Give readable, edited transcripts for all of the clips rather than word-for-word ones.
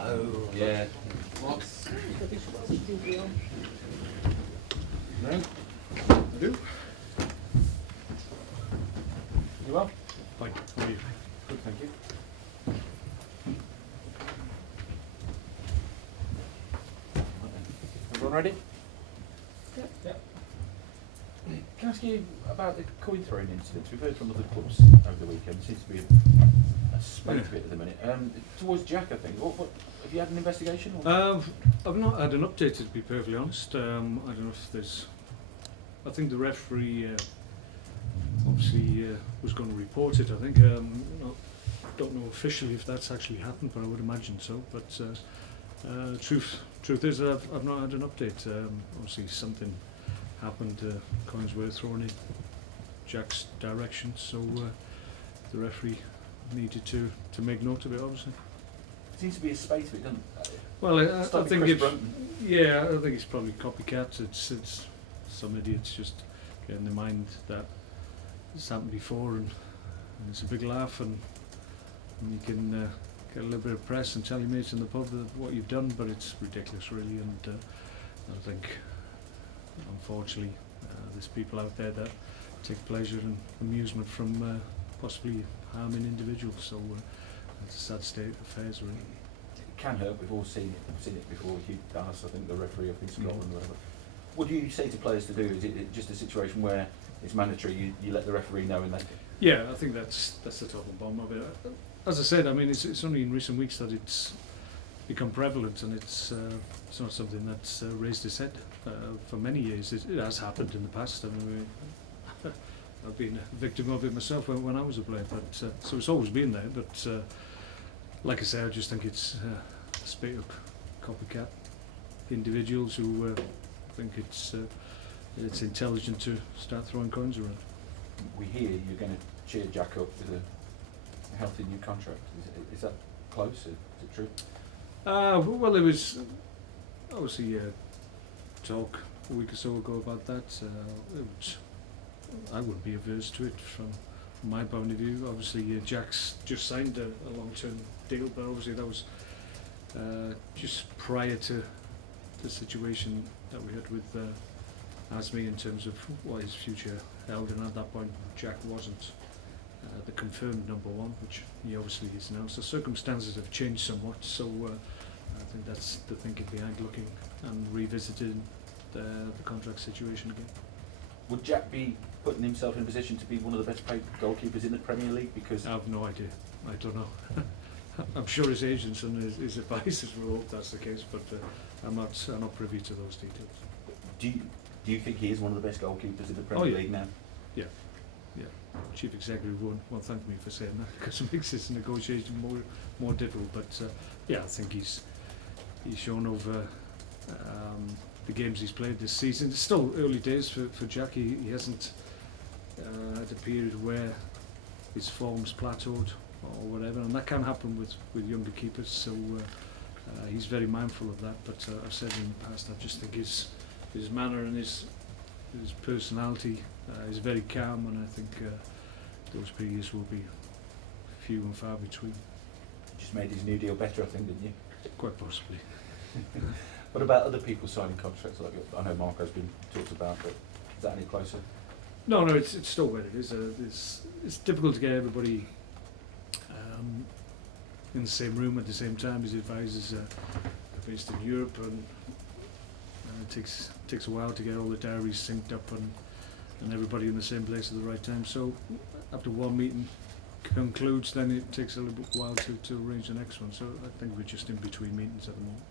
Oh, Yeah. What's No? I do. You well? Fine. How are you? Good, thank you. Everyone ready? Yeah. Can I ask you about the coin throwing incident? We've heard from other clubs over the weekend. There seems to be a spate of it at the minute. Towards Jack, I think. What have you had an investigation? Or? I've not had an update, to be perfectly honest. I don't know if there's. I think the referee obviously was going to report it. I think. Don't know officially if that's actually happened, but I would imagine so. But truth is, I've not had an update. Obviously, something happened. Coins were thrown in Jack's direction, so the referee needed to make note of it. Obviously. Seems to be a space of it, doesn't Well, I think Chris if Brunton. yeah, I think it's probably copycats. It's some idiots just getting in their mind that it's happened before, and it's a big laugh, and you can get a little bit of press and tell your mates in the pub what you've done, but it's ridiculous, really. And I think, unfortunately, there's people out there that take pleasure and amusement from possibly harming individuals. So it's a sad state of affairs, really. It can hurt. We've all seen it. We've seen it before. Hughes, I think the referee, I think Scotland, whatever. What do you say to players to do? Is it just a situation where it's mandatory? You let the referee know, and then. Yeah, I think that's the top and bottom of it. As I said, I mean, it's only in recent weeks that it's become prevalent, and it's not something that's raised its head for many years. It has happened in the past. I mean, I've been a victim of it myself when I was a player, but so it's always been there. But like I say, I just think it's a spate of copycat individuals who think it's intelligent to start throwing coins around. We hear you're going to cheer Jack up with a healthy new contract. Is that close? Is it true? Well, there was obviously talk a week or so ago about that. I wouldn't be averse to it from my point of view. Obviously, Jack's just signed a long-term deal, but obviously that was just prior to the situation that we had with Asmi in terms of what his future held, and at that point Jack wasn't the confirmed number one, which he obviously is now. So circumstances have changed somewhat, so I think that's the thinking behind looking and revisiting the contract situation again. Would Jack be putting himself in a position to be one of the best paid goalkeepers in the Premier League? Because I have no idea. I don't know. I'm sure his agents and his advisors will hope that's the case, but I'm not privy to those details. Do you think he is one of the best goalkeepers in the Premier League now? Yeah. Chief Executive won't thank me for saying that, because it makes this negotiation more difficult. But I think he's shown over the games he's played this season. It's still early days for Jack. He hasn't had a period where his form's plateaued or whatever, and that can happen with younger keepers. So he's very mindful of that. But I've said in the past, I just think his manner and his personality is very calm, and I think those periods will be few and far between. Just made his new deal better, I think, didn't you? Quite possibly. What about other people signing contracts? Like, I know Marco's been talked about, but is that any closer? No, it's still where it is. It's difficult to get everybody in the same room at the same time. His advisors are based in Europe, and it takes a while to get all the diaries synced up and everybody in the same place at the right time. So after one meeting concludes, then it takes a little bit while to arrange the next one. So I think we're just in between meetings at the moment.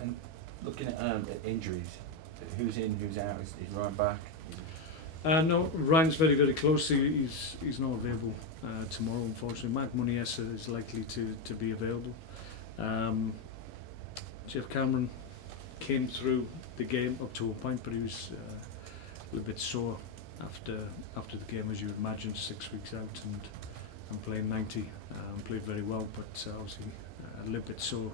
And looking at injuries, who's in, who's out? Is Ryan back? No, Ryan's very, very close. He's not available tomorrow, unfortunately. Mark Muniesa is likely to be available. Jeff Cameron came through the game up to a point, but he was a little bit sore after the game, as you would imagine, 6 weeks out and playing 90. Played very well, but obviously a little bit sore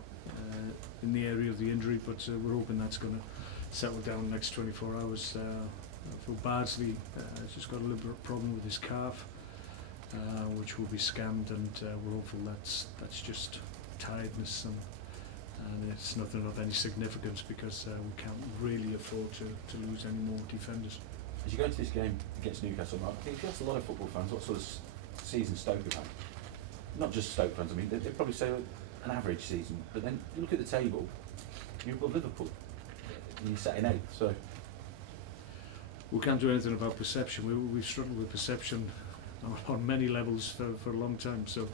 in the area of the injury, but we're hoping that's going to settle down in the next 24 hours. For Bardsley, he's just got a little bit of problem with his calf, which will be scanned, and we're hopeful that's just tiredness, and it's nothing of any significance because we can't really afford to lose any more defenders. As you go into this game against Newcastle, I think if you ask a lot of football fans what sort of season Stoke have had, not just Stoke fans, I mean, they'd probably say an average season, but then you look at the table, you've got Liverpool, and you're sat in 8th, so... We can't do anything about perception. We've struggled with perception on many levels for a long time, so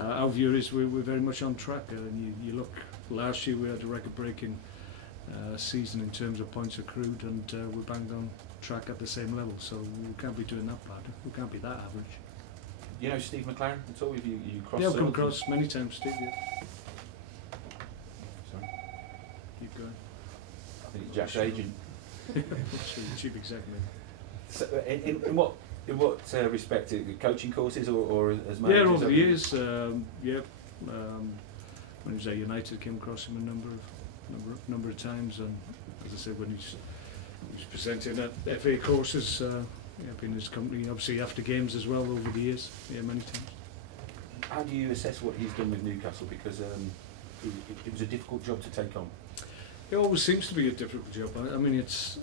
our view is we're very much on track. And you look, last year we had a record-breaking season in terms of points accrued, and we're banged on track at the same level, so we can't be doing that bad. We can't be that average. You know Steve McLaren at all? Have you crossed? Yeah, I've come across many times, Steve. Yeah. Sorry? Keep going. I think it's Jack's agent. Chief executive. So, in what respect? Coaching courses or as managers? Yeah, over the years. When he was at United, came across him a number of times, and as I said, when he was presenting at FA courses, been in his company, obviously after games as well over the years, many times. How do you assess what he's done with Newcastle? Because it was a difficult job to take on. It always seems to be a difficult job. I mean, it's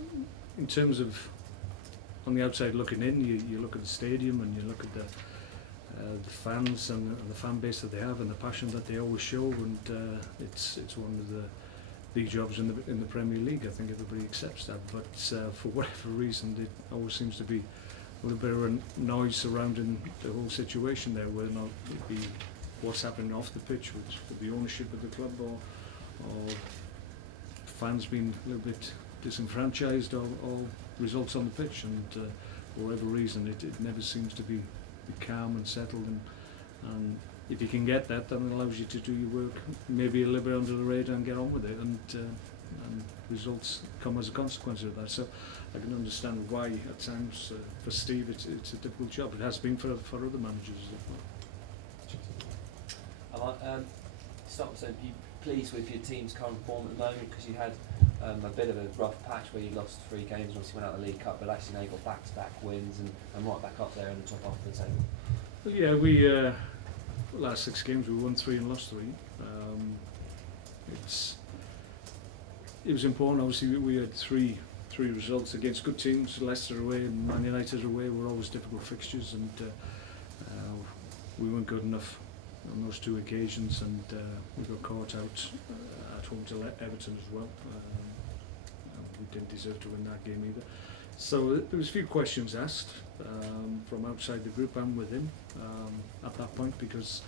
in terms of on the outside looking in, you look at the stadium and you look at the fans and the fan base that they have and the passion that they always show, and it's one of the big jobs in the Premier League. I think everybody accepts that, but for whatever reason, it always seems to be a little bit of a noise surrounding the whole situation there, whether or not it be what's happening off the pitch with the ownership of the club, or fans being a little bit disenfranchised, or results on the pitch, and for whatever reason it never seems to be calm and settled, and if you can get that, then it allows you to do your work maybe a little bit under the radar and get on with it, and results come as a consequence of that. So I can understand why at times for Steve it's a difficult job. It has been for other managers as well. Start with saying, are you pleased with your team's current form at the moment? Because you had a bit of a rough patch where you lost 3 games and obviously went out of the League Cup, but actually now you got back-to-back wins and right back up there in the top half of the table. Well, yeah, we last 6 games we won 3 and lost 3. It was important. Obviously we had three results against good teams. Leicester away and Man United away were always difficult fixtures, and we weren't good enough on those 2 occasions, and we got caught out at home to Everton as well. We didn't deserve to win that game either. So there was a few questions asked from outside the group and within at that point, because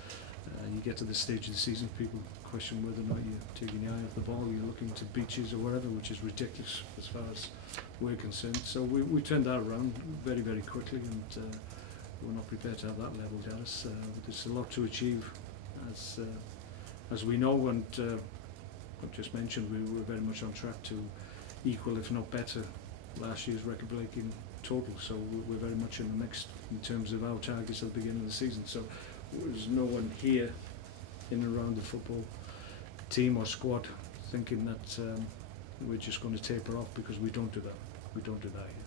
you get to this stage of the season, people question whether or not you're taking your eye off the ball, you're looking to beaches or whatever, which is ridiculous as far as we're concerned. So we turned that around very, very quickly, and we're not prepared to have that levelled at us. There's a lot to achieve, as we know, and I've just mentioned we were very much on track to equal, if not better, last year's record-breaking total. So we're very much in the mix in terms of our targets at the beginning of the season. So there's no one here in and around the football team or squad thinking that we're just going to taper off, because we don't do that. We don't do that here.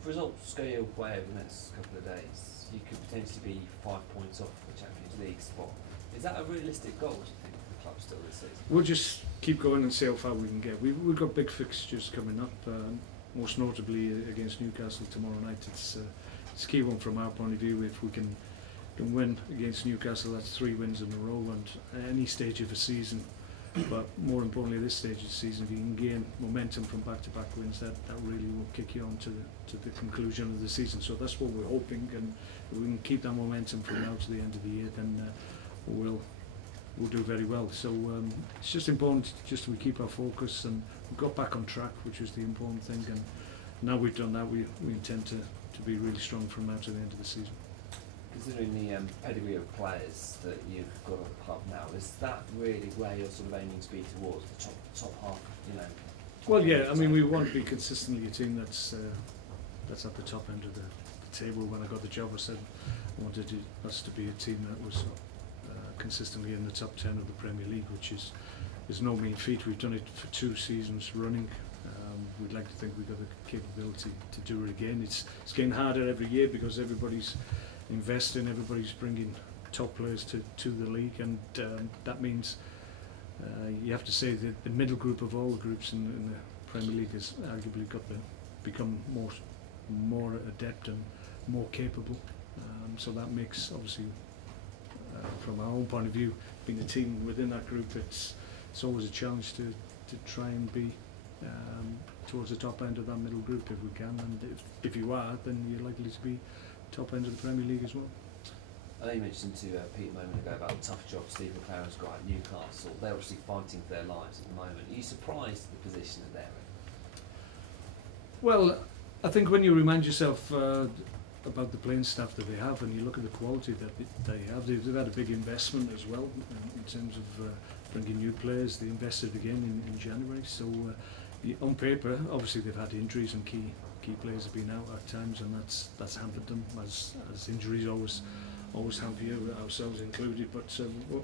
If results go your way over the next couple of days, you could potentially be 5 points off the Champions League spot. Is that a realistic goal, do you think, for the club still this season? We'll just keep going and see how far we can get. We've got big fixtures coming up, most notably against Newcastle tomorrow night. It's a key one from our point of view. If we can win against Newcastle, that's 3 wins in a row, and at any stage of the season, but more importantly at this stage of the season, if you can gain momentum from back-to-back wins, that really will kick you on to the conclusion of the season. So that's what we're hoping, and if we can keep that momentum from now to the end of the year, then we'll do very well. So it's just important just we keep our focus, and we got back on track, which was the important thing, and now we've done that, we intend to be really strong from now to the end of the season. Considering the pedigree of players that you've got at the club now, is that really where you're sort of aiming to be towards, the top half, you know? Well, yeah, I mean, we want to be consistently a team that's at the top end of the table. When I got the job, I said I wanted us to be a team that was consistently in the top 10 of the Premier League, which is no mean feat. We've done it for 2 seasons running. We'd like to think we've got the capability to do it again. It's getting harder every year because everybody's investing, everybody's bringing top players to the league, and that means You have to say that the middle group of all the groups in the Premier League has arguably got to become more adept and more capable. So that makes, obviously, from our own point of view, being a team within that group, it's always a challenge to try and be towards the top end of that middle group if we can, and if you are, then you're likely to be top end of the Premier League as well. I know you mentioned to Pete a moment ago about the tough job Steve McLaren's got at Newcastle. They're obviously fighting for their lives at the moment. Are you surprised at the position that they're in? Well, I think when you remind yourself about the playing staff that they have, and you look at the quality that they have, they've had a big investment as well in terms of bringing new players. They invested again in January, so on paper, obviously they've had injuries and key players have been out at times, and that's hampered them, as injuries always hamper you, ourselves included. But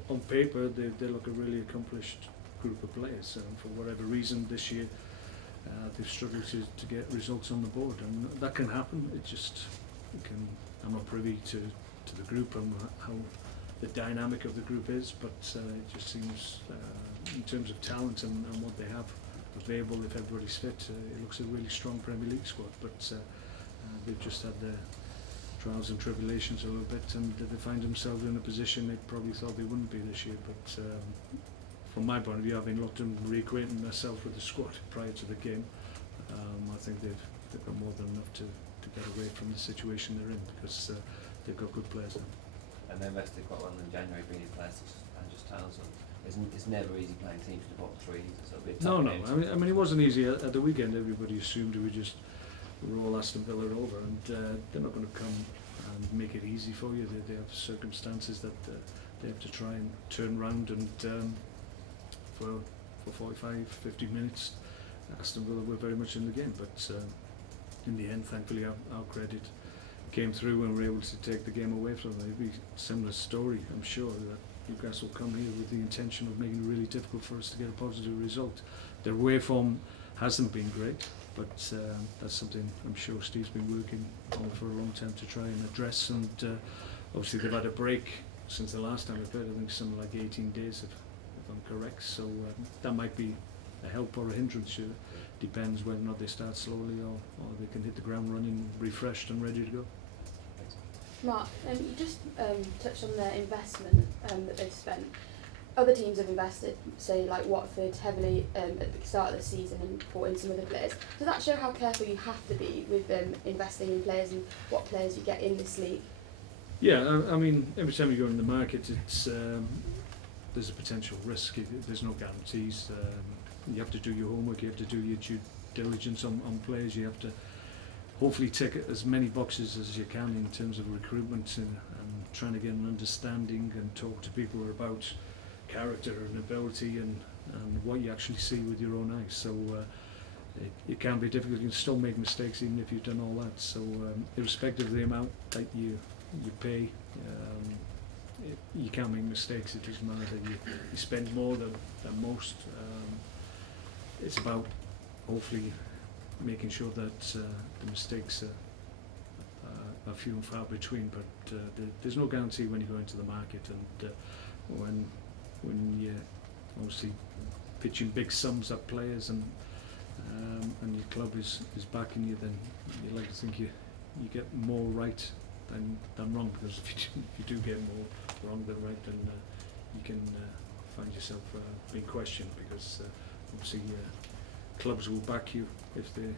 on paper, they look a really accomplished group of players. For whatever reason, this year they've struggled to get results on the board, and that can happen. I'm not privy to the group and how the dynamic of the group is, but it just seems, in terms of talent and what they have available, if everybody's fit, it looks a really strong Premier League squad. But they've just had their trials and tribulations a little bit, and they find themselves in a position they probably thought they wouldn't be this year. But from my point of view, having looked and reacquainted myself with the squad prior to the game, I think they've got more than enough to get away from the situation they're in, because they've got good players now. And they invested quite well in January, bringing players such as Andrews Townsend. It's never easy playing teams in the bottom three, so it'll be a tough game. I mean, it wasn't easy at the weekend. Everybody assumed we would just roll Aston Villa over, and they're not going to come and make it easy for you. They have circumstances that they have to try and turn round, and for 45, 50 minutes, Aston Villa were very much in the game. But in the end, thankfully, our credit came through and we were able to take the game away from them. It'd be a similar story, I'm sure, that Newcastle come here with the intention of making it really difficult for us to get a positive result. Their away form hasn't been great, but that's something I'm sure Steve's been working on for a long time to try and address. And obviously they've had a break since the last time I played. I think something like 18 days, if I'm correct. So that might be a help or a hindrance. Depends whether or not they start slowly or they can hit the ground running, refreshed and ready to go. Mark, you just touched on their investment that they've spent. Other teams have invested, say like Watford, heavily at the start of the season and brought in some other players. Does that show how careful you have to be with investing in players and what players you get in this league? Yeah, I mean, every time you go in the market, it's there's a potential risk. There's no guarantees. You have to do your homework, you have to do your due diligence on players, you have to hopefully tick as many boxes as you can in terms of recruitment and trying to get an understanding and talk to people about character and ability and what you actually see with your own eyes. So it can be difficult. You can still make mistakes even if you've done all that. So irrespective of the amount that you pay, you can't make mistakes. It doesn't matter that you spend more than most. It's about hopefully making sure that the mistakes are few and far between, but there's no guarantee when you go into the market, and when you're obviously pitching big sums at players and your club is backing you, then you like to think you get more right than wrong, because if you do get more wrong than right, then you can find yourself being questioned, because obviously clubs will back you if they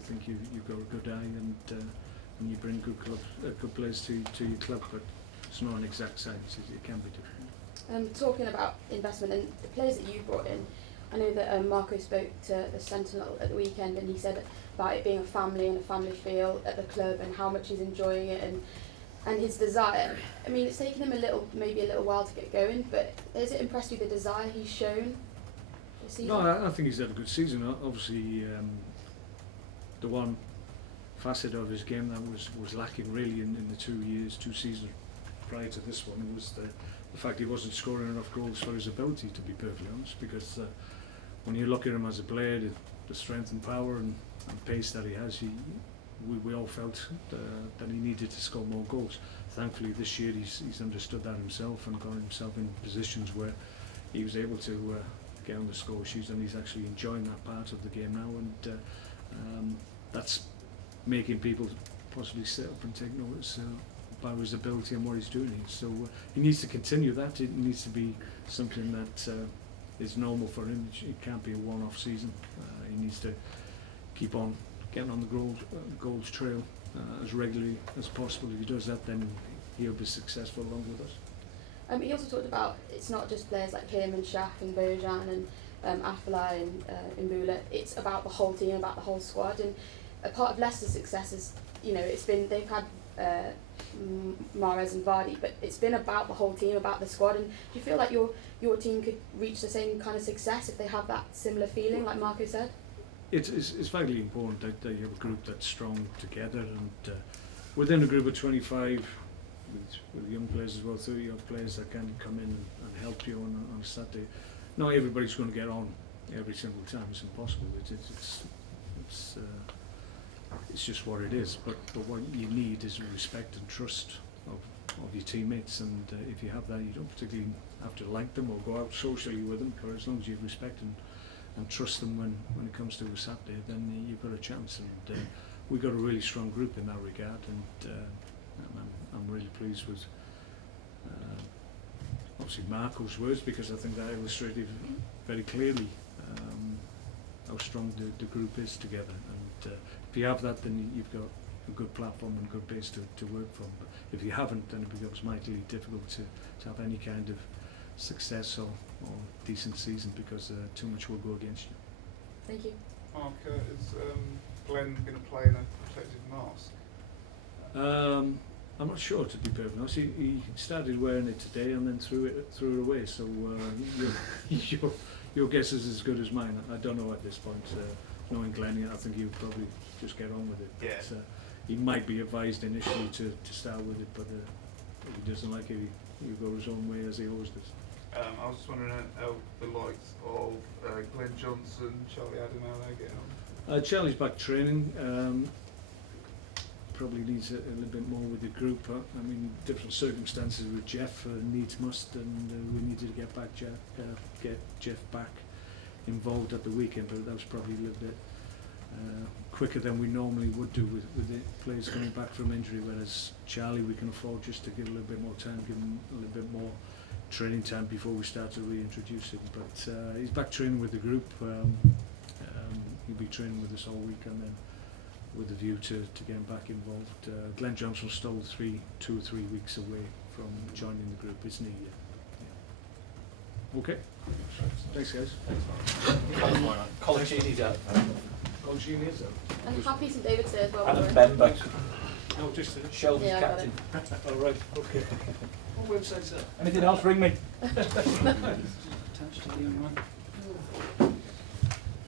think you've got a good eye and you bring good players to your club. But it's not an exact science. It can be different. Talking about investment and the players that you brought in, I know that Marco spoke to the Sentinel at the weekend, and he said about it being a family and a family feel at the club and how much he's enjoying it and his desire. I mean, it's taken him maybe a little while to get going, but is it impressed with the desire he's shown this season? No, I think he's had a good season. Obviously, the one facet of his game that was lacking really in the 2 seasons prior to this one was the fact he wasn't scoring enough goals for his ability, to be perfectly honest, because when you look at him as a player, the strength and power and pace that he has, we all felt that he needed to score more goals. Thankfully this year he's understood that himself and got himself in positions where he was able to get on the score sheets, and he's actually enjoying that part of the game now, and that's making people possibly sit up and take notice about his ability and what he's doing. So he needs to continue that. It needs to be something that is normal for him. It can't be a one-off season. He needs to keep on getting on the goals trail as regularly as possible. If he does that, then he'll be successful along with us. He also talked about it's not just players like him and Shaq and Bojan and Afellay and Imbula. It's about the whole team, about the whole squad. And a part of Leicester's success is, they've had Mahrez and Vardy, but it's been about the whole team, about the squad. And do you feel like your team could reach the same kind of success if they have that similar feeling, like Marco said? It's vitally important that you have a group that's strong together, and within a group of 25, with young players as well, 30-odd players that can come in and help you on Saturday. Not everybody's going to get on every single time. It's impossible. It's just what it is. But what you need is respect and trust of your teammates, and if you have that, you don't particularly have to like them or go out socially with them. But as long as you respect and trust them when it comes to a Saturday, then you've got a chance. And we've got a really strong group in that regard, and I'm really pleased with obviously Marco's words, because I think that illustrated very clearly how strong the group is together. And if you have that, then you've got a good platform and a good base to work from. But if you haven't, then it becomes mightily difficult to have any kind of success or decent season, because too much will go against you. Thank you. Mark, is Glenn going to play in a protective mask? I'm not sure, to be perfectly honest. He started wearing it today and then threw it away. So your guess is as good as mine. I don't know at this point. Knowing Glenn, I think he'll probably just get on with it. Yeah. But, he might be advised initially to start with it, but if he doesn't like it, he'll go his own way, as he always does. I was just wondering how the likes of Glenn Johnson, Charlie Adam, how they get on. Charlie's back training. Probably needs a little bit more with the group. I mean, different circumstances with Jeff needs must, and we needed to get Jeff back involved at the weekend, but that was probably a little bit quicker than we normally would do with the players coming back from injury, whereas Charlie we can afford just to give a little bit more time, give him a little bit more training time before we start to reintroduce him. But he's back training with the group. He'll be training with us all week, and then with a view to getting back involved. Glenn Johnson still 2 or 3 weeks away from joining the group, isn't he? Yeah. Okay. Thanks, guys. Colaccini's out. Colaccini's out. And happy St David's Day as well. Adam Benbeck. No, just Shelby's Yeah, I got captain. all right. Okay. What website's that? Anything else, ring me. Attached to the young man.